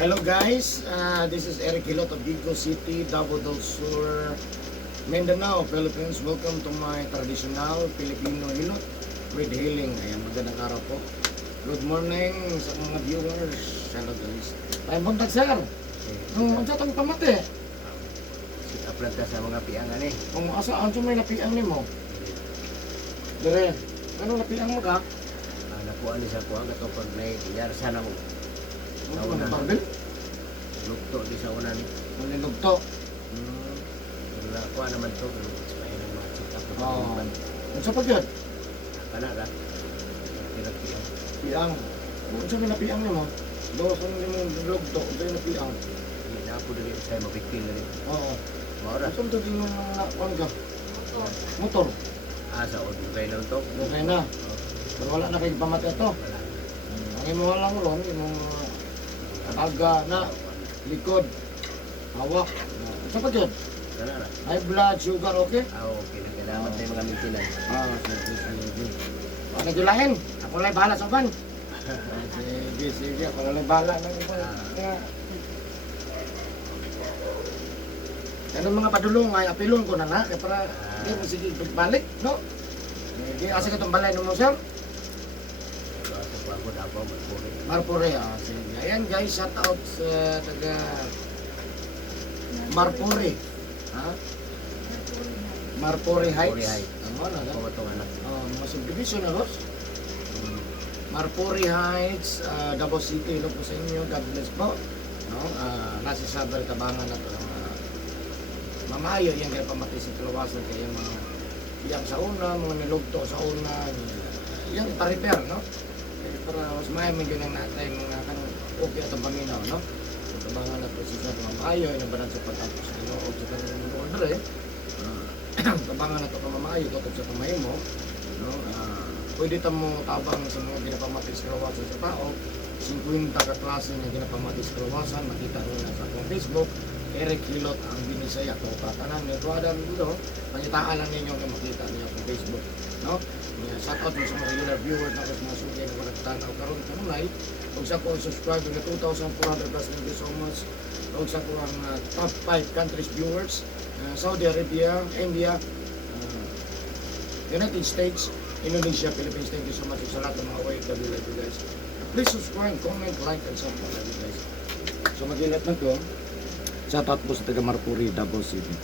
Hello guys, this is Eric Hilot of Vigo City, Davao del Sur, Mindanao, Philippines. Welcome to my traditional Filipino hilot with healing. Ayan, magandang araw po. Good morning sa mga viewers. Hello guys. Tayo buntag sir. Ang sa itong pamati. Upload ka sa mga piangan eh. Kung asa, ang may napiang ni mo. Dire, ano napiang mo ka? Nakuha ni sa kuha ka pag may iyar sana mo. Ano na barbel? Lugto di sa unan. Manilugto. Nakuha naman to. Explain ng mga check-up. Oo. Ano sa pagyan? Kana ka? Pilang-pilang. Piang. Ano sa may napiang ni mo? Doon kung hindi mo lugto, ito yung napiang. Hindi na ako dali sa'yo mapikpil na rin. Oo. Maura. Ito ito din yung nakuhan ka? Motor. Sa audio kayo lang to. Okay na. Pero wala na kayong pamatay ito. Wala. Ang imo lang ron, yung aga na, likod, hawak. Sa pa dyan? Kana na. High blood, sugar, okay? Okay. Nagkalamat na yung mga maintenance. Sige. Nagilahin. Ako lang bahala sa ban. Sige. Ako lang bahala ng iba. Ganun mga padulong ay apilong ko na na. Kaya para hindi mo sige balik, no? Hindi kasi itong balay mo, sir. Sa kuha ko dapat magpuri. Marpore, sige. Ayan guys, shout out sa taga Marpore. Ha? Marpore Heights. Marpore Heights. Ano na? Ako itong anak. Mga subdivision na, Ross. Marpore Heights, Davao City. Hello po sa inyo. God bless po. No? Nasa Sabal, Tabangan na ito. Mamayo yan kaya pamatay sa kalawasan kaya mga iyang sa una, mga nilugto sa una, yan pa-repair, no? Kaya para mas mayamin yun ang natay, mga kanong okay at ang paminaw, no? Kung tabangan na po siya sa mamayo, inabanan sa pagtapos sa ino, o sa kanong order eh. Tabangan na ito ka mamayo, tutog sa kamay mo, no? Pwede mo tabang sa mga ginapamatay sa kalawasan sa tao, 50 ka klase na ginapamatay sa kalawasan, makita nyo na sa akong Facebook, Eric Hilot ang binisaya ko tatanan ni Tuadan dito pangitaan lang ninyo na makita niyo sa Facebook, no? Shout out mo sa mga regular viewers na mga sugay na nagtanaw karon kanunay ug sa ko subscribe na 2,400 plus. Thank you so much. Ug sa ko ang top 5 countries viewers, Saudi Arabia, India, United States, Indonesia, Philippines. Thank you so much sa lahat ng mga OFW like you guys. Please subscribe, comment, like, and subscribe like you guys. So mag-ilat na ko. Shout out po sa taga Marpuri, Davao City.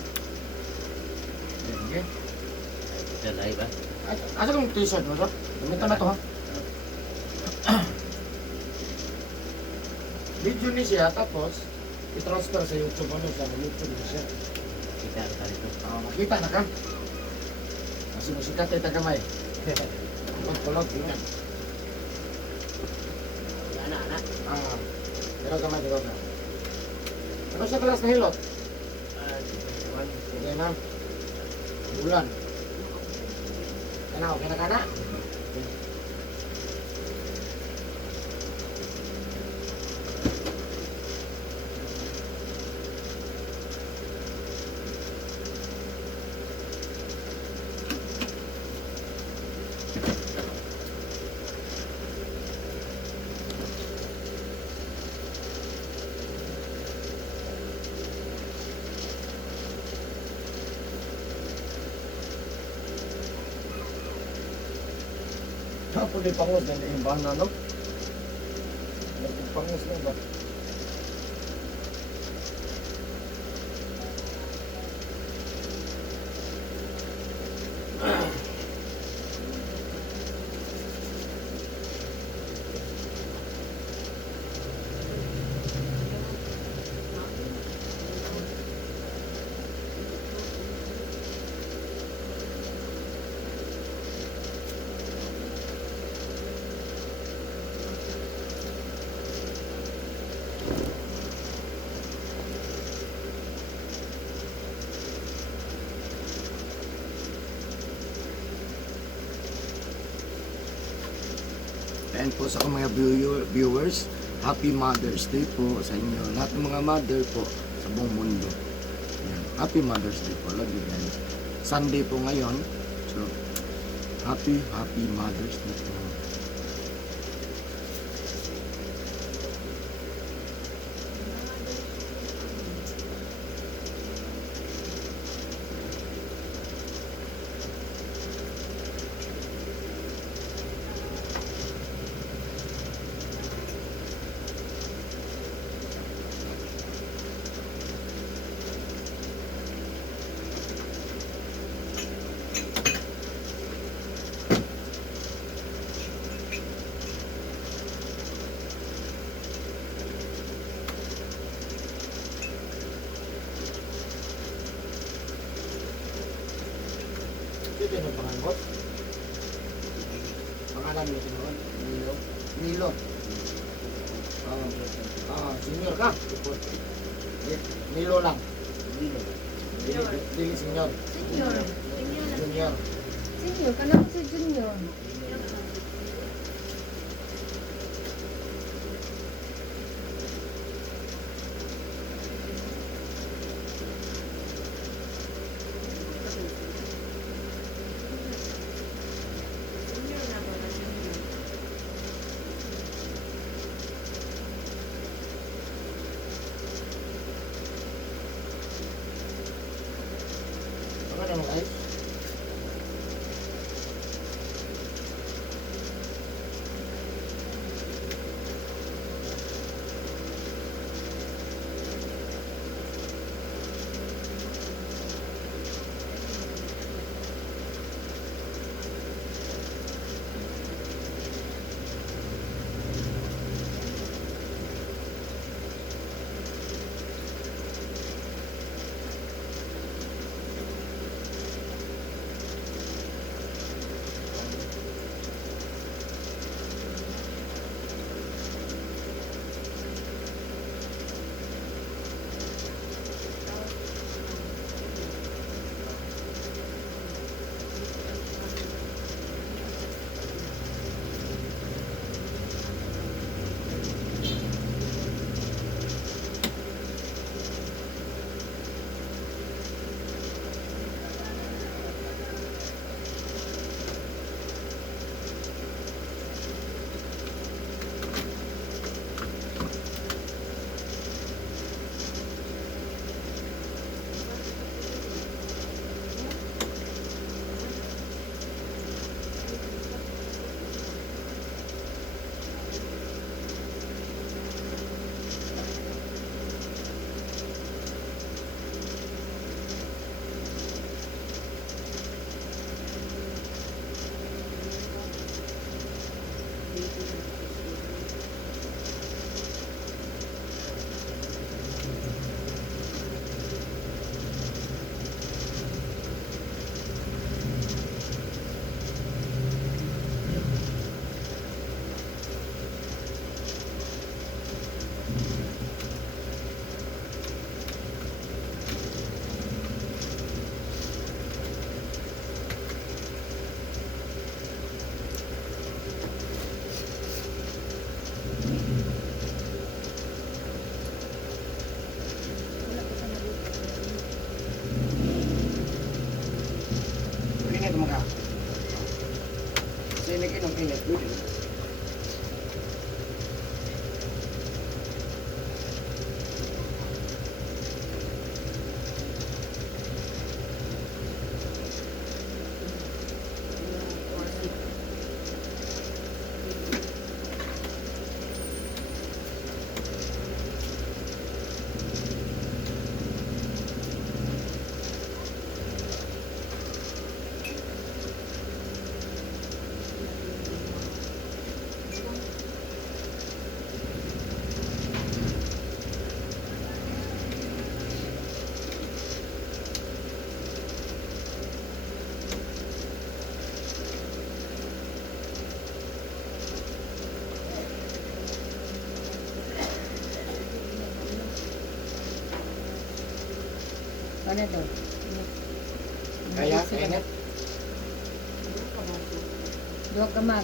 Okay. Sa live ah. Asa kong t-shirt mo, sir? Gamitan na to, ha? Video ni siya, tapos i-transfer sa YouTube. Ano siya? YouTube ni siya. Kita ka dito. Makita na ka. Kasi musikat ay tagamay. Pag-tulog, tingnan. Anak. Pero gamay, pero gamay. Ano sa kelas na hilot? Okay na. Bulan. Okay na ka na? Kapag di pangos, dan yung bana, no? Pangos na ba? And po sa mga viewers, Happy Mother's Day po sa inyo. Lahat ng mga mother po sa buong mundo. Yan. Happy Mother's Day po. Love you guys. Sunday po ngayon. So, Happy Mother's Day po. Kuan mo tinuod. Milog. Milot. Senior ka. Milo lang. Milog. Dili senior. Senior. Junior. Senior, kana ko sa junior. Ano naman guys? Init mo ka. Sini kinong init. Pwede. Ano to? Kaya, init. Duha ka mag.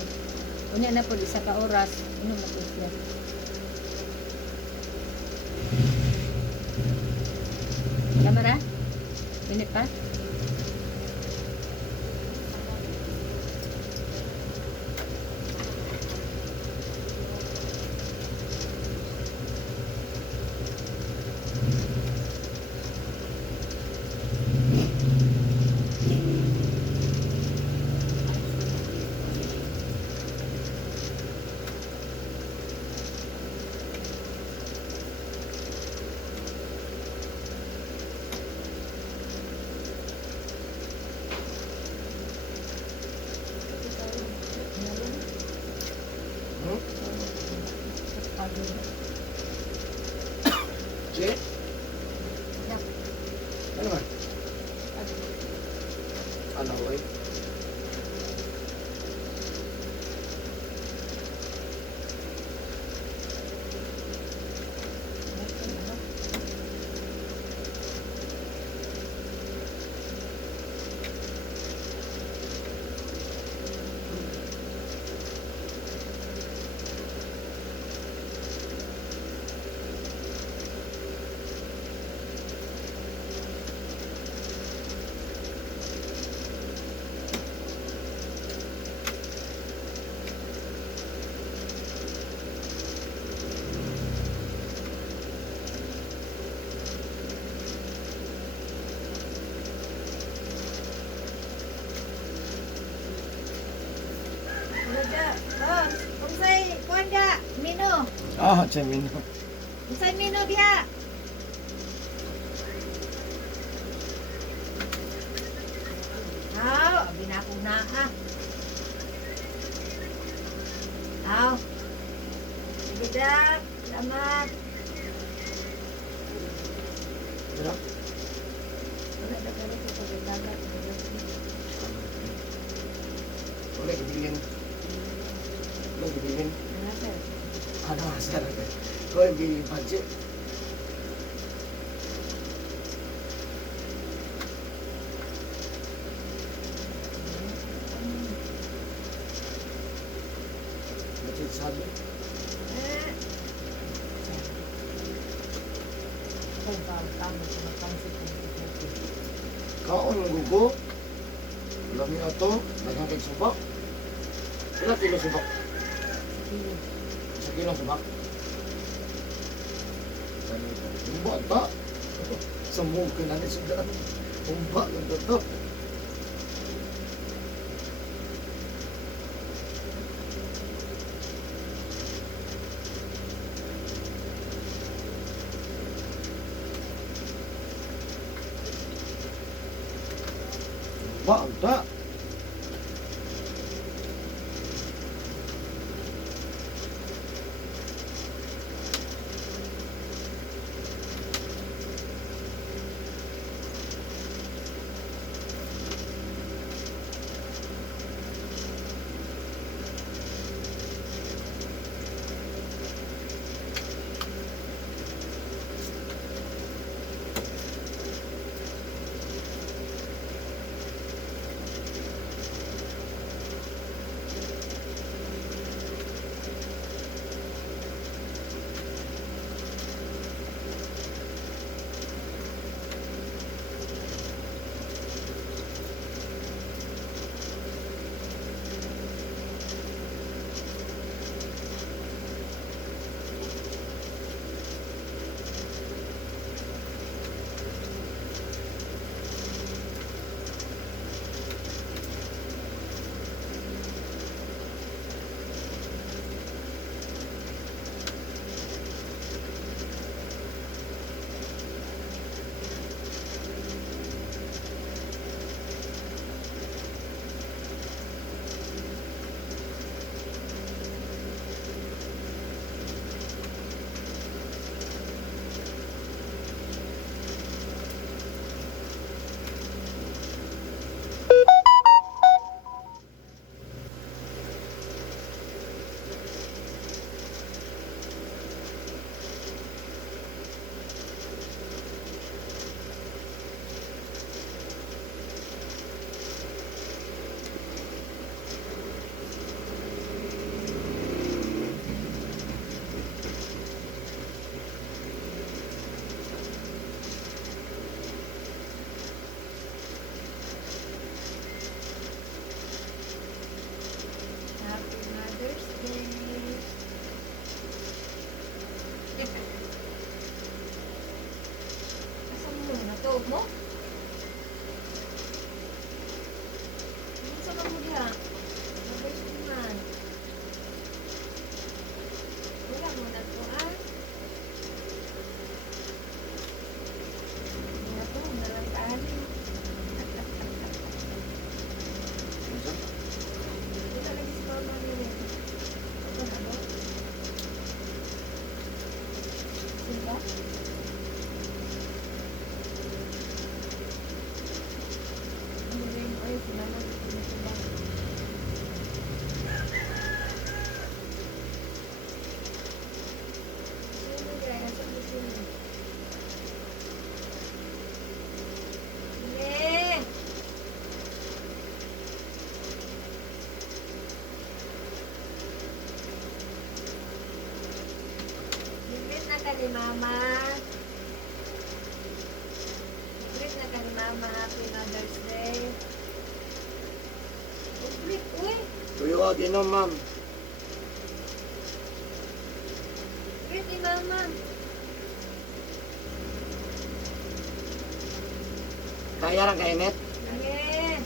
Unya na po, isa ka oras. Ano mo po siya? Kamera? Init pa? Sige. Ano man? Ano, oy? Ah, Chemino. Unsay mino diha? Aw, abi na ako na ha. Aw. Sige dak, salamat. Dira. Wala na ka rin sa pagdagat. Wala ibilin. Wala ibilin. Wala sir. Ano asal? Wala ibilin budget. Budget sabi. Eh. Kung tama sa mapansin ko. Kaon ng gugo. Lami na to. Daghang kay subak. Pila kilo subak? Sa kilo subak. Umba ba? Samog ka na ni sudan. Umba lang to. Umba ang ta. Happy Mother's Day. Asan mo? Natuog mo? Saan ka mo diha? Mother's Day man. Wala mo na to, ha? Wala to, nalang kaalim. Wala lagi sa mama niya. Ano na ba? Sila? Ano rin? Ay, sila na. Sila. Sino kaya? Saan ba sino? Sile! Bibit na ka ni Mama. Bibit na ka ni Mama. Happy Mother's Day. Bibit, uy! Tuyo ka ginom, ma'am. Bibit ni Mama. Kaya lang kainit. Langit!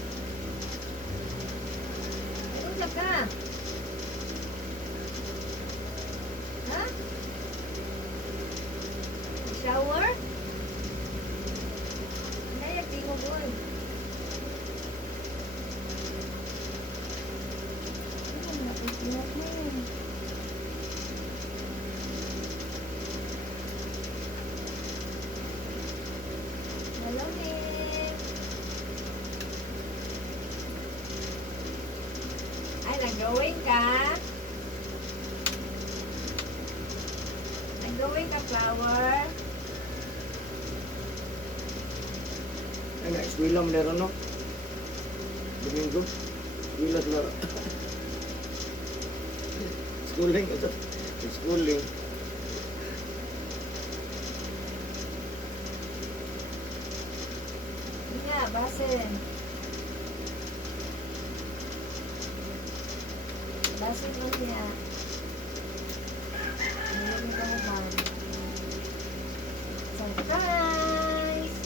Ay, unsa ka? Ha? ka? Nag-drawing ka flower? Ay na, eskwela mo meron no? Domingo? Eskwela sila. Schooling ito. Schooling. Hindi nga, basin. Basin mo niya. Mayroon ka naman. Surprise!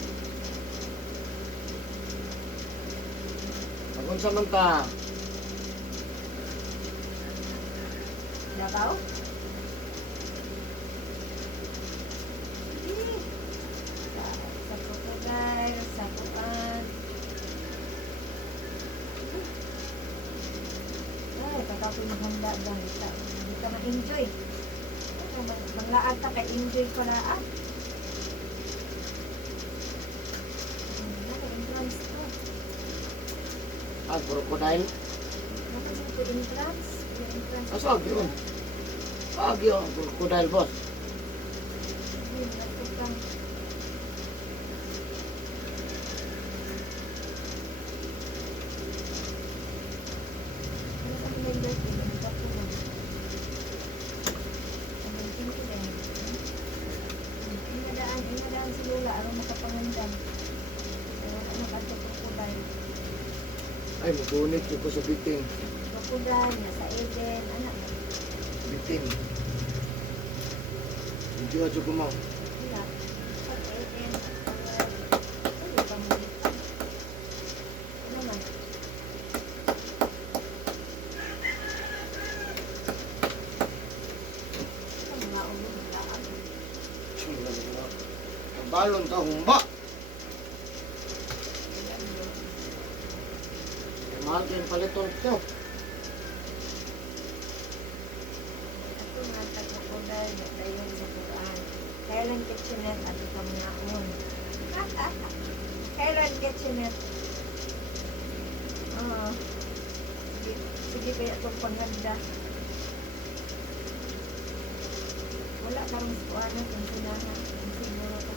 Pag-unsa man ta. Labaw? Sa crocodile, sa kuan. Ay, pagkapoy maghanda dahil hindi ka ma-enjoy. Manglaad ka kay enjoy pala ah. Entrance ko. Ah, crocodile. Dapat sa ito entrance. Entrance. Asag yun. Asag yun. Crocodile boss. Hindi, natin lang. Ano sa member ko? Ano ba po ba? Ano yung ko din? Inadaan si Lola. Araw makapangandan. Pero ano ba ito crocodile? Ay, magunit ko sa biting. Crocodile, nasa Eden, anak. Biting. Hindi aja ko mo. Wala. Sa Eden, ano ba mo dito? Ano naman? Ano mga ulo ng laan? Ang balon ta humba. Mahal din paliton ito. Ako nga tag-crocodile, natayon sa Quran. Kailan kitchenette at ikaw naon? Kailan kitchenette? Oo. Sige kaya itong paghanda. Wala karong kuanan kung sinahan. Kung siguro ko.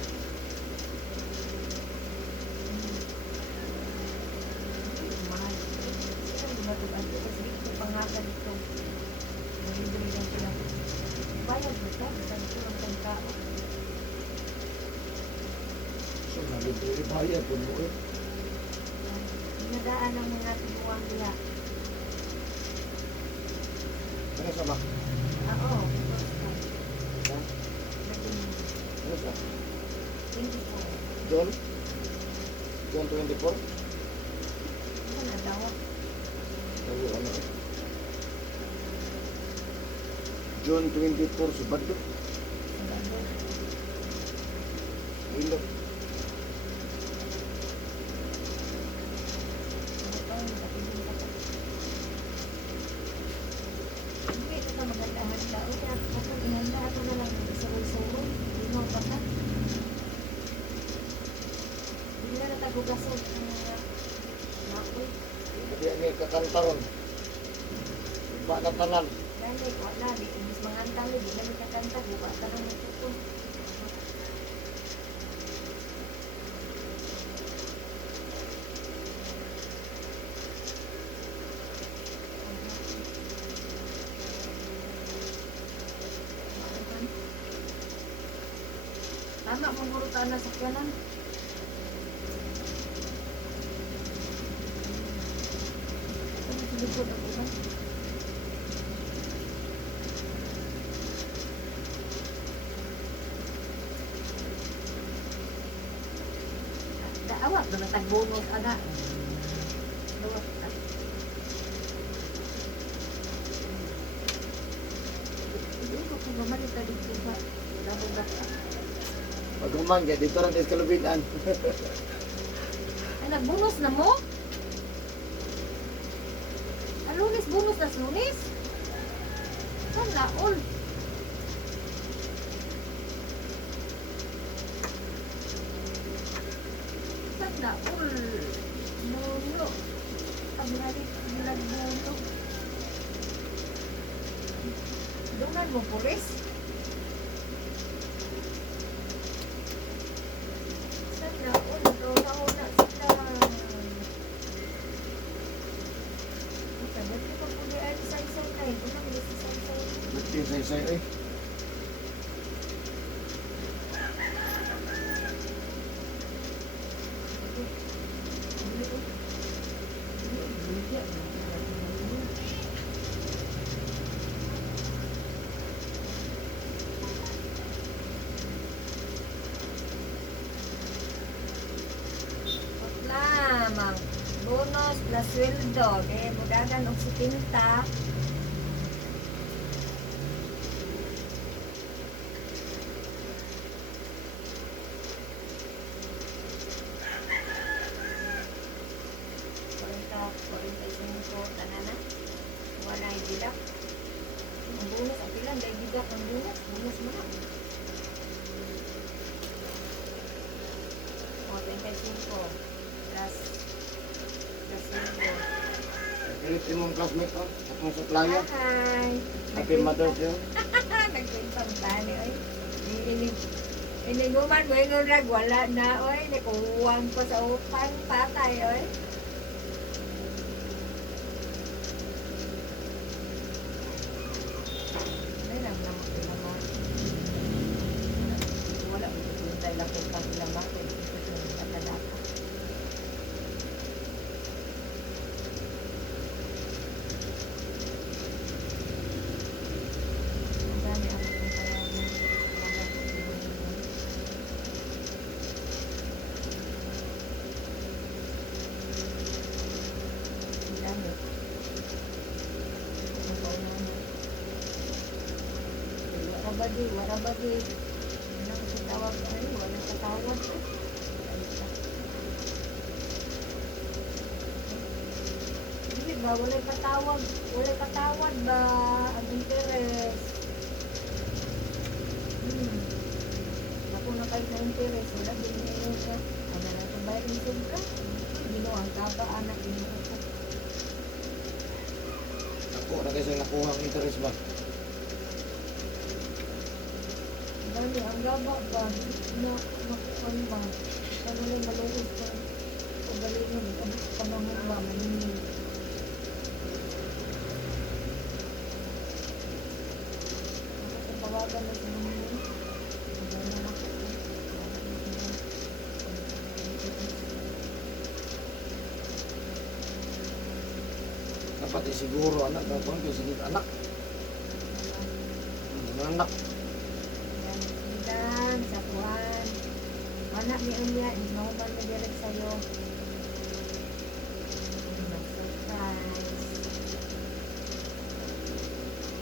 Mahal. Sino ang gumatugan ko? Kasi ito pangalan ito. Nalibre lang sila. Bayad mo ito. Basta ito ang tangkao. So, nalibre bayad po mo eh. Nadaan ang mga tibuang nila. Ano sa ba? Oo. Ha? Naging Ano sa? 24. John? John 24? Ano na daw? Tawo ano? John 24 sa Baddo. Sabado. Ilog. Ano pa? Nakapiling ka pa. Hindi, ito ka maganda-handa. O kaya ako ihanda ako na lang. Isaway-saway. Hindi mo pa ka. Hindi na natagugasod. Nakoy. Hindi ani kakantaron. Ba na tanan. Dali, wala. Di imbis mangantang. Di na may kakanta. Buka ka lang natuto. Tama, mangurutan na sa kanan. Ano sa likod ako ba? Daawat na natagbunod, ana. Dawat ka. Hindi ko kung mamalita dito sa dabugat ka. Pag human ka, dito lang sa kalubinan. Ay, nagbunos na mo? Ang lunes, bunos na lunes? Saan laol? Saan laol? Nuno. Pag nalit, nagbuno. Dungan mo pulis. Sana o nagkauna sila. Sagot ko po di ay say-say na. Ito na may say-say. Ba't yung say-say eh? Lamang bonus plus sweldo kaya budagan og 70. Tanan na. Wala ay gidak. Ang bonus ang pilan dahil gidak ang bonus. Bonus mo na. O, 25 plus sweldo. Pilipin mong classmate ko, atong supplier. Hi! Happy Mother's Day. Nagkwentang tani, oy. Iniguman mo yung rag, wala na, oy. Nakuhuwang ko sa upang patay, oy. Ay, lang naman kailangan. Wala, magpapintay lang kung pag-ilamak. Ito yung katalaka. Ang dami ang pagkakaroon. Ang dami. Ang paunahan. Wala ba di? Walang katawag ay, walang katawag. Hindi ba, walang katawag. Walang katawag ba ang interest? Ako na kayo na interest, wala din ngayon ka. Ano na ito ba yung sub ka? Ginoang ka ba, anak, ginoang ka. Ako, na kasi nakuha ang interest ba? Dali, ang gaba ba? Na, nakukuhan ba? Ano rin maluhos ka? O galing mo, abot ka mga ba? Maningin. Ako sa tawagan na sa mga Dapat isiguro anak, dapat yung sigit anak. Anak. Dan, sa kuhan. Anak ni Unya, hindi mo man mag-direct sa'yo. Surprise.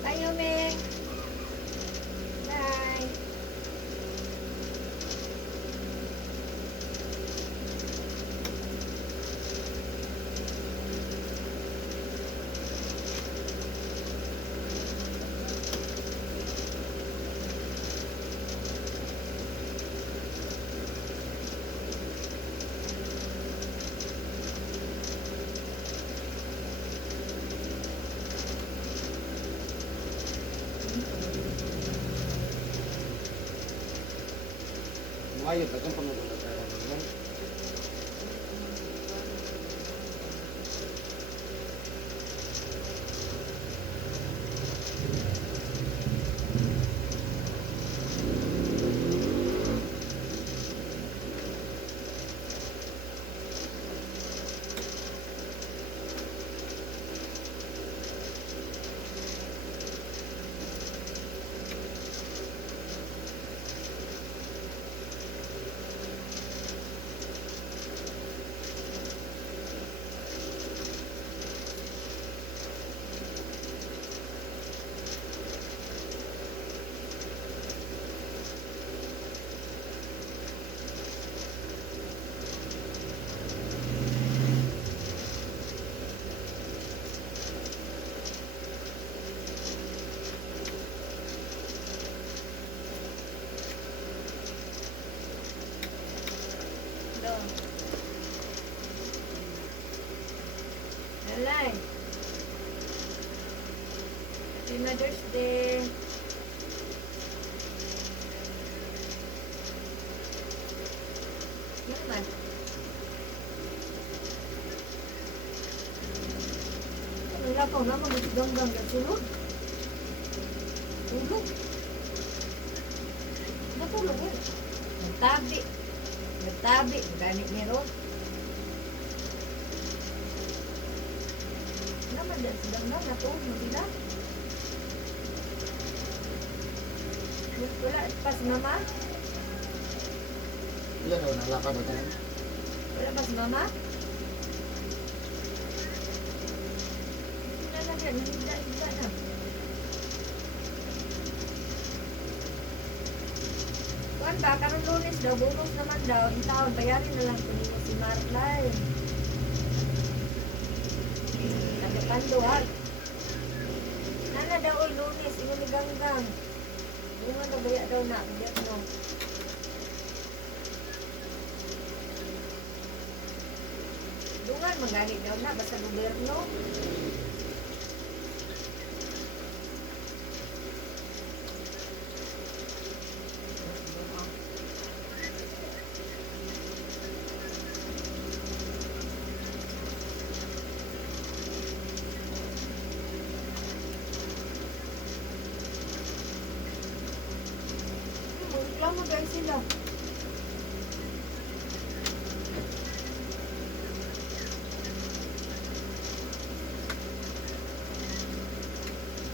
Tayo, Ming. Bye. Lumayo, dagang pamagulog tayo naman. Lalay. Happy Mother's Day. Yan man. Wala ko na mag-ganggang na sulod. Tulog. Natulog yan. Nagtabi. Nagtabi. Ganit meron. Naman dyan silang na. Natulog mo sila. Wala pa si mama? Yan o, nalakad na tayo. Wala pa si mama? Nalagyan, nalagyan na. Kuwan ba, karong Lunes daw, bonus naman daw, in taon, bayarin na lang ito ninyo si Marklay. Nagkakanduhan. Nana daw, oy, Lunes, inumiganggang. Bunga na baya daw na, gobyerno. Dungan, manggalit daw na, basta gobyerno. Reklamo guys sila.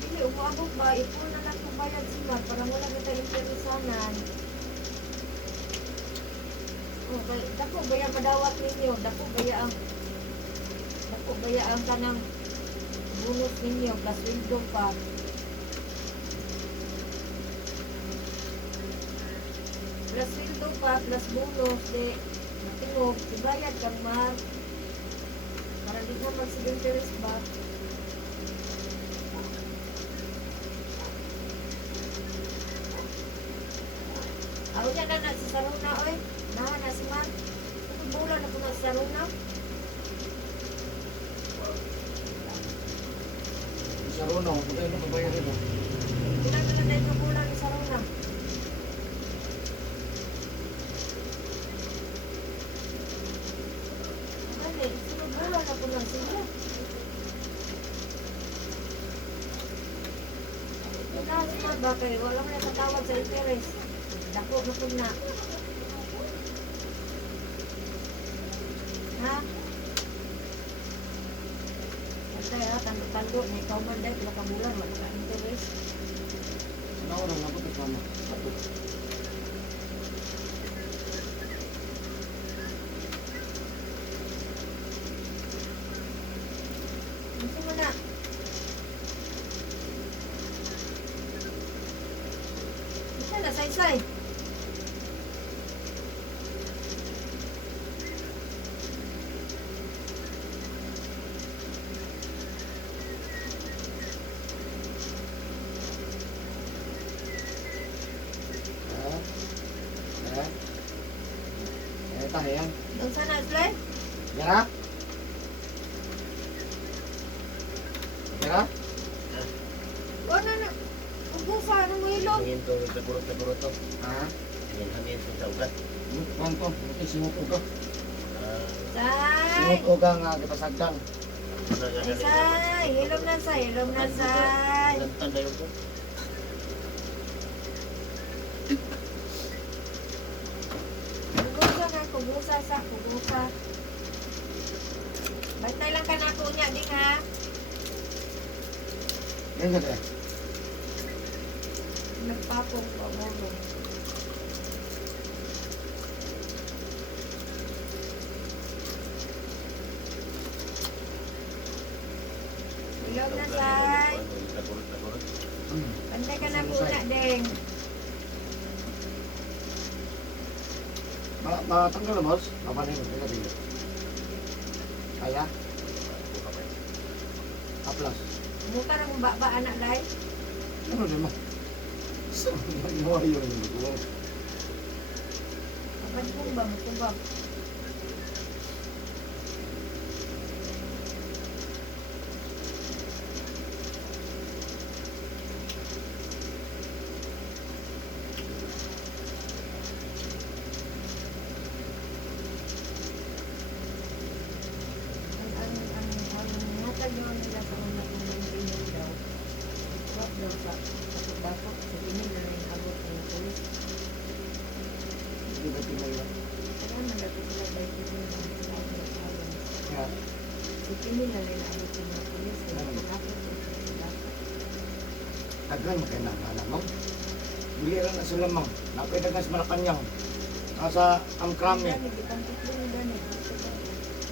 Dili, umuabot ba? Ipon na lang kung bayad sila. Parang wala kita interesanan. Oh, dako baya madawat ninyo. Dako baya ang kanang bonus ninyo. Plus window pa. Plus sweldo pa, plus bonus, matingog, ibayad kang mar. Para di na mag-interest ba? Ako niya na si Saruna, oy. Na si Mar. Ano bulan ako na si Saruna? Sa Rono, magkano ka bayar ito? Bulan na lang ito bulan ni Saruna. Bulan ako na sila. Wala sila ba kayo? Wala mo na katawad sa interest. Dako na po na. Ha? Basta ha, tando-tando. May ikaw man dahil pila ka bulan. Wala ka interest. Ano ko nang nabot ito mo? Gusto mo na. Isa na, say-say. Tayo yan. Doon sana, Slay? Yara? Yara? Wala na. Ugusa, ano mo ilog? Hangin to, nagkagurot to. Ha? Hangin to sa ugat. Kuhan ko. Singot ko ka. Say! Singot ko ka nga kapasagdang. Say! Hilom na, say. Hilom na, say. Tanda yung ko. Ugusa nga, kugusa sa, kugusa. Bantay lang ka na ako niya, ding ha. Yan ka tayo. Nagpapong pamulong. Hilom na, say. Nagkagurot. Bantay ka na ako niya, ding. Matanggal na boss? Papanin mo. Tingnan dito. Kaya? Aplas. Buka na mong ba anak day? Ano naman? Saan mo yun? Kapan kong ba? Matubag. Nga. Sige nila nila ang ito mga pulis. Dapat ito. Dapat. Daghan kay nangana mo. Biliran na sila mang. Napay daghan sa Malacanang. Nasa Amkrami. Dani, gipampit lang yung dani.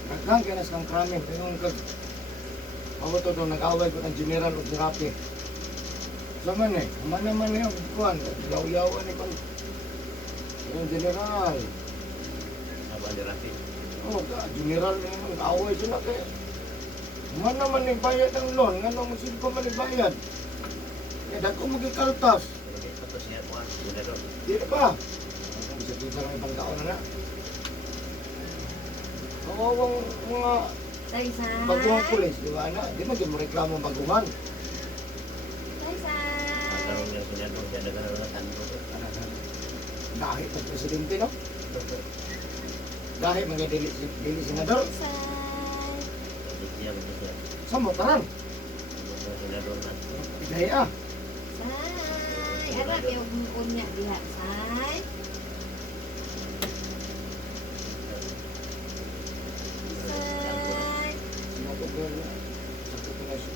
Daghan kay nasa Amkrami. Pero kag ako to nag-away ko ng general o therapy. Sama ni, naman yung kuan, yaw-yawan ni kon. Yung general. Aba ni Rafi. Oh, general ni nag-away sila kay. Naman yung bayad ng loan, ngano mo sila pa man bayad. Kaya dako mo gikaltas. Pero di pa to siya kuha. Senador. Di na ba? Ang bisa-bisa ng ibang taon na na. Kawawang mga Say-say. baguhang pulis, di ba na? Di man mo reklamo baguhan. Say-say. Magkaroon ng senador siya nagkaroon ng tanong. Dahil ng presidente, no? Dahil mga dili senador, Say-say. Hindi siya, hindi siya. sa motaran. Mga senador na. Dahil Say. Ara yung unya diha. Say. Say. sinagot ko na. Sakot ko na siya.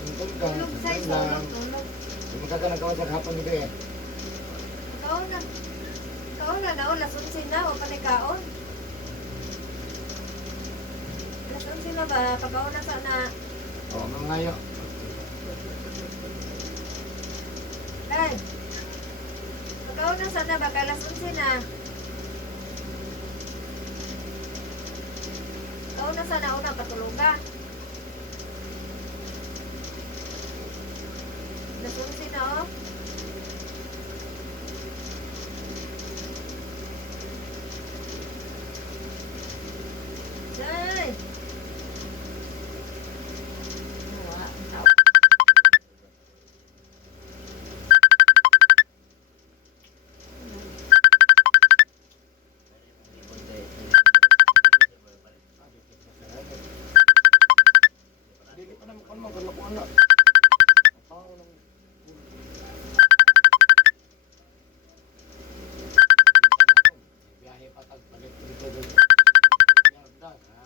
Sintol ka, Tulog say. sintol lang. Tulog. Hindi ka nagawa sa hapon nito eh. Kaon na. Kaon na. Naon. Lasunsin na. O panikaon. Lasunsin na ba? Pagkaon na sana. Oo, mga ngayo. Ay. Pagkaon na sana. Baka lasunsin na. Kaon na sana. Una patulog ka. Lasunsin na oh. Say. Wah. Dili pa naman kung mga kung ano. Tao ng biyahe patag balik dito dito. Yarda, ha?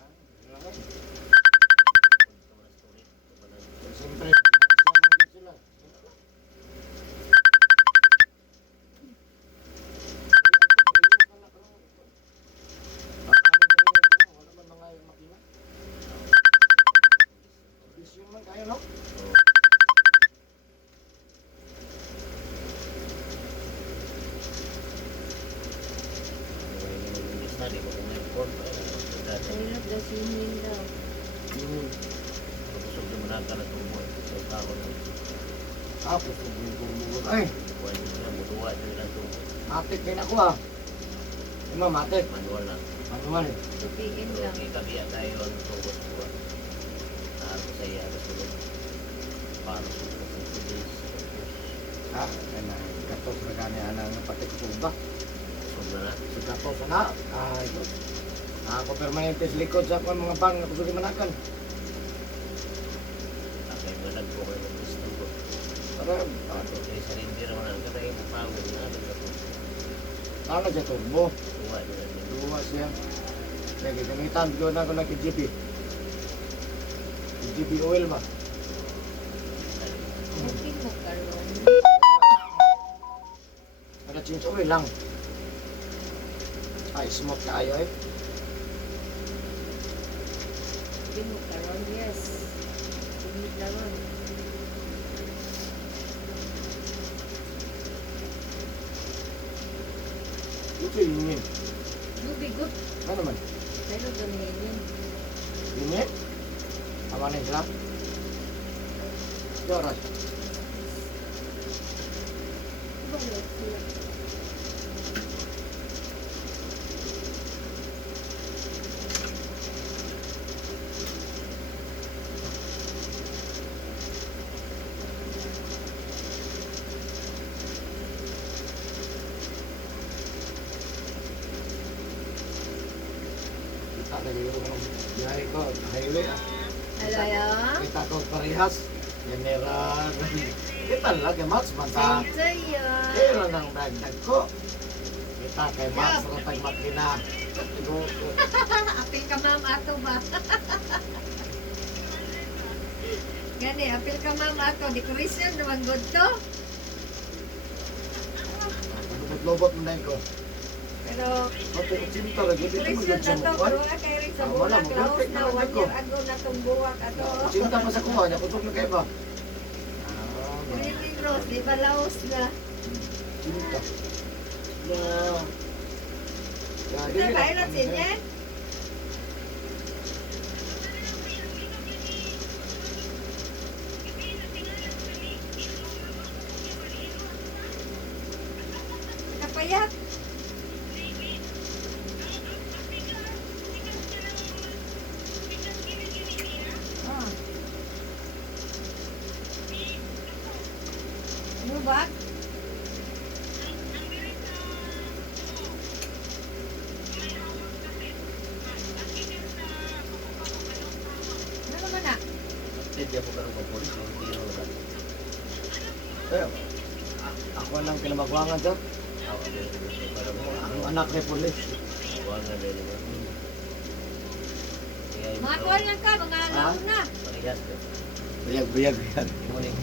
Siyempre, isa man din sila. Wala man mga makina. Bisyo man kaya, no? Mahirap daw singin daw. Tapos, bumubog. Ay, matik din ako ah. Ano, matik? Manual. 2 PM lang. Ha? Kaya katos na gani anang patik ko ba? Sa katos na. Ay, ako permanente sa likod sa akong mga bang na kusuri manakan. Para, ano siya turbo? Duwa siya. Kaya gamitan ko na ako ng KGB. KGB oil ba? Booking mo karon. Para change oil lang. Ay, smoke kaayo eh. Booking mo karon. Yes. Booking karon. Ito yung yun. Lubi good. Ano man? Pero gamitin. Yun yun? Tama na yung slap? Yoras. Balot sila. Kita na yung biyahe ko. Highway ah. Hello, ya. Kita ko parehas. General. Kita lang kay Max man ta. Say ya. Pero nang dagdag ko. Kita kay Max ratag makina. Apil ka ma'am ato ba? Gani, apil ka ma'am ato. Di ko reason naman good to. Lobot mo na ko. Pero, Pati utsinta lagi. Dito mo reason yun sa na to. mukha. Pero nga kayo rin sa Wala, buwak. mag-perfect Laos na, naman 1 ako. year ago na itong buwak ato. Utsinta pa sa kuha niya. Kusog na kayo ba? Really, Rose, di ba laos na? Utsinta. Na... Ito, kayo na siya. Kapayat. Ah. Ano ba? Ano naman na? Hindi ako karoon ng polis. Hindi ako karoon. Eh, ako lang kinamagwangan dyan. Ako din. Parang Ang anak ni pulis. buwan na din. Mga kuwan lang ka, mga alaw na. Parehas ka. Biyag. Morning.